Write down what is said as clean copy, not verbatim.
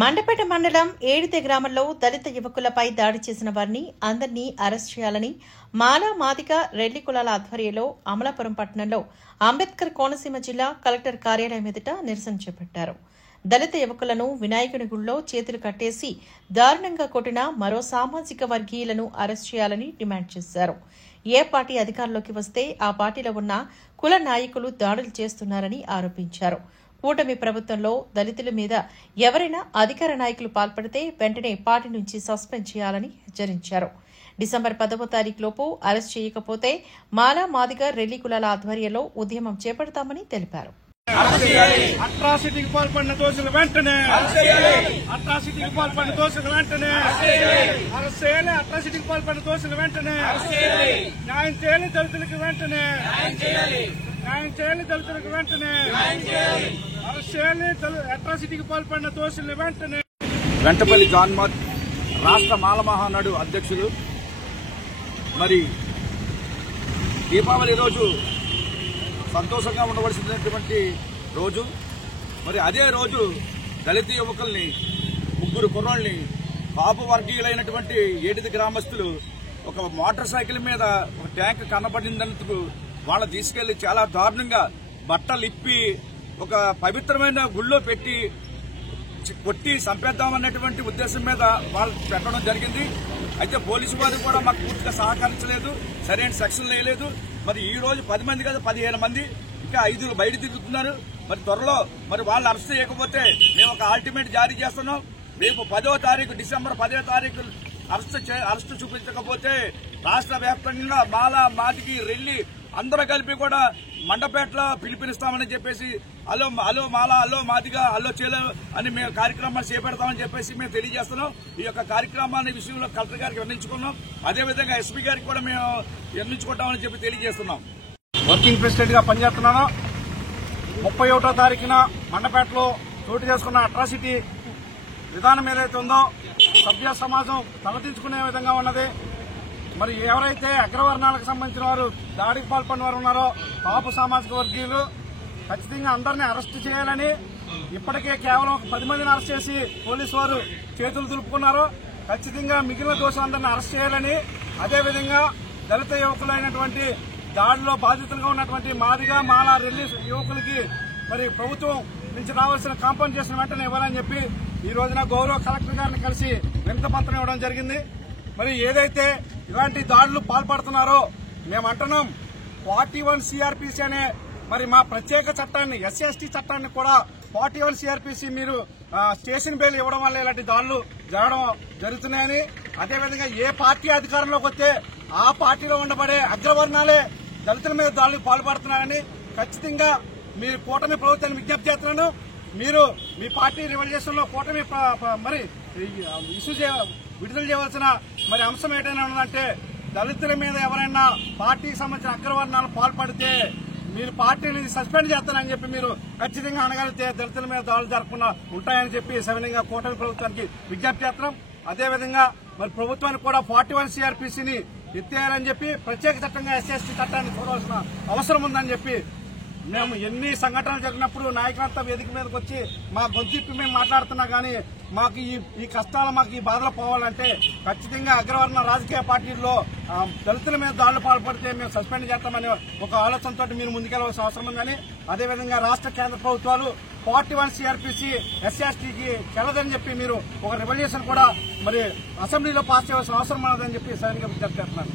మండపేట మండలం ఏడితే గ్రామంలో దళిత యువకులపై దాడి చేసిన వారిని అందరినీ అరెస్ట్ చేయాలని మాలా మాదిగ రెల్లి కులాల ఆధ్వర్యంలో అమలాపురం పట్టణంలో అంబేద్కర్ కోనసీమ జిల్లా కలెక్టర్ కార్యాలయం ఎదుట నిరసన చేపట్టారు. దళిత యువకులను వినాయకుని గుడిలో చేతులు కట్టేసి దారుణంగా కొట్టిన మరో సామాజిక వర్గీయులను అరెస్ట్ చేయాలని డిమాండ్ చేశారు. ఏ పార్టీ అధికారంలోకి వస్తే ఆ పార్టీలో ఉన్న కుల నాయకులు దాడులు చేస్తున్నారని ఆరోపించారు. కూటమి ప్రభుత్వంలో దళితుల మీద ఎవరైనా అధికార నాయకులు పాల్పడితే వెంటనే పార్టీ నుంచి సస్పెండ్ చేయాలని హెచ్చరించారు. డిసెంబర్ 10వ తారీఖులోపు అరెస్ట్ చేయకపోతే మాలా మాదిగ రెల్లి కులాల ఆధ్వర్యంలో ఉద్యమం చేపడతామని తెలిపారు. అట్రాసిటీకి పాల్పడిన దోషులు వెంటనే అట్రాసిటీకి పాల్పడిన దోషులు వెంటనే అరెస్ట్ చేయాలి. అట్రాసిటీకి పాల్పడిన దోషులు వెంటనే న్యాయం చేయాలి. దళితులకు వెంటనే న్యాయం చేయాలి. దళితులకు వెంటనే అరెస్ట్ చేయాలి. అట్రాసిటీకి పాల్పడిన దోషులు వెంటనే. వెంటపల్లి జాన్మత్ రాష్ట్ర మాల మహానాడు అధ్యక్షులు. మరి దీపావళి రోజు సంతోషంగా ఉండవలసినటువంటి రోజు. మరి అదే రోజు దళిత యువకుల్ని ముగ్గురు కుర్రాళ్ళని కాపు వర్గీయులైనటువంటి ఏడిది గ్రామస్తులు ఒక మోటార్ సైకిల్ మీద ఒక ట్యాంక్ కనబడినందుకు వాళ్ళని తీసుకెళ్లి చాలా దారుణంగా బట్టలు ఇప్పి ఒక పవిత్రమైన గుళ్ళో పెట్టి కొట్టి చంపేద్దామన్నటువంటి ఉద్దేశం మీద వాళ్ళు పెట్టడం జరిగింది. అయితే పోలీసు వారు కూడా మాకు పూర్తిగా సహకరించలేదు, సరైన సెక్షన్ వేయలేదు. మరి ఈ రోజు 10 మంది కదా 15 మంది ఇంకా 5 బయట తిరుగుతున్నారు. మరి త్వరలో మరి వాళ్ళు అరెస్ట్ చేయకపోతే మేము ఒక అల్టిమేట్ జారీ చేస్తున్నాం. రేపు 10వ తారీఖు డిసెంబర్ 10వ తారీఖు అరెస్ట్ చూపించకపోతే రాష్ట్ర వ్యాప్తంగా మాలా మాదిగి రెల్లి అందరూ కలిపి కూడా మండపేటలో పిలుపునిస్తామని చెప్పేసి అలో మాలా అలో మాదిగా అల్లో చేలో అని మేము కార్యక్రమాలు చేపడతామని చెప్పేసి మేము తెలియజేస్తున్నాం. ఈ యొక్క కార్యక్రమాన్ని విషయంలో కలెక్టర్ గారికి వివరించుకున్నాం. అదేవిధంగా ఎస్పీ గారికి కూడా మేము వివరించుకుంటామని చెప్పి తెలియజేస్తున్నాం. వర్కింగ్ ప్రెసిడెంట్ గా పనిచేస్తున్నాను. 31వ తారీఖున మండపేటలో చోటు చేసుకున్న అట్రాసిటీ విధానం ఏదైతే ఉందో సభ్య సమాజం తలదించుకునే విధంగా ఉన్నది. మరి ఎవరైతే అగ్రవర్ణాలకు సంబంధించిన వారు దాడికి పాల్పడిన వారు ఉన్నారో కాపు సామాజిక వర్గీయులు ఖచ్చితంగా అందరినీ అరెస్ట్ చేయాలని ఇప్పటికే కేవలం 10 మందిని అరెస్ట్ చేసి పోలీసు వారు చేతులు దులుపుకున్నారు. ఖచ్చితంగా మిగిలిన దోషులందరినీ అరెస్ట్ చేయాలని, అదేవిధంగా దళిత యువకులైనటువంటి దాడిలో బాధితులుగా ఉన్నటువంటి మాదిగా మాలా రెల్లి యువకులకి మరి ప్రభుత్వం నుంచి రావాల్సిన కాంపన్సేషన్ వెంటనే ఇవ్వాలని చెప్పి ఈ రోజున గౌరవ కలెక్టర్ గారిని కలిసి వినతిపత్రం ఇవ్వడం జరిగింది. మరి ఏదైతే ఇలాంటి దాడులు పాల్పడుతున్నారో మేము అంటున్నాం 41 సిఆర్పిసి అనే మరి మా ప్రత్యేక చట్టాన్ని ఎస్సీ చట్టాన్ని కూడా 41 సిఆర్పిసి మీరు స్టేషన్ బెయిల్ ఇవ్వడం వల్ల ఇలాంటి దాడులు జరుగుతున్నాయని, అదేవిధంగా ఏ పార్టీ అధికారంలోకి వస్తే ఆ పార్టీలో ఉండబడే అగ్రవర్ణాలే దళితుల మీద దాడులకు పాల్పడుతున్నారని ఖచ్చితంగా మీరు కూటమి ప్రభుత్వాన్ని విజ్ఞప్తి చేస్తున్నాను. మీరు మీ పార్టీ రివల్యూషన్ లో కూటమి మరి విడుదల చేయవలసిన మరి అంశం ఏంటైనా ఉన్నదంటే దళితుల మీద ఎవరైనా పార్టీకి సంబంధించిన అగ్రవర్ణాలు పాల్పడితే మీరు పార్టీని సస్పెండ్ చేస్తారని చెప్పి మీరు ఖచ్చితంగా అనగలిగితే దళితుల మీద దాడులు జరగకుండా ఉంటాయని చెప్పి సవినయంగా కూటమి ప్రభుత్వానికి విజ్ఞప్తి చేస్తున్నాం. అదేవిధంగా మరి ప్రభుత్వానికి కూడా 41 సిఆర్పిసిని ఎత్తేయాలని చెప్పి ప్రత్యేక చట్టంగా ఎస్సీ చట్టాన్ని చూడవలసిన అవసరం ఉందని చెప్పి మేము ఎన్ని సంఘటనలు జరిగినప్పుడు నాయకులంతా వేదిక మీదకి వచ్చి మా గొంతిప్పి మేము మాట్లాడుతున్నా కానీ మాకు ఈ కష్టాలు మాకు ఈ బాధలు పోవాలంటే ఖచ్చితంగా అగ్రవర్ణ రాజకీయ పార్టీల్లో దళితుల మీద దాడులు పాల్పడితే మేము సస్పెండ్ చేస్తామని ఒక ఆలోచనతో మీరు ముందుకెళ్లవలసిన అవసరం ఉందని, అదేవిధంగా రాష్ట్ర కేంద్ర ప్రభుత్వాలు 41 సిఆర్పిసి ఎస్సీకి చెల్లదని చెప్పి మీరు ఒక రెవల్యూషన్ కూడా మరి అసెంబ్లీలో పాస్ చేయాల్సిన అవసరం ఉన్నదని చెప్పి సైనిక విజ్ఞప్తి చేస్తున్నారు.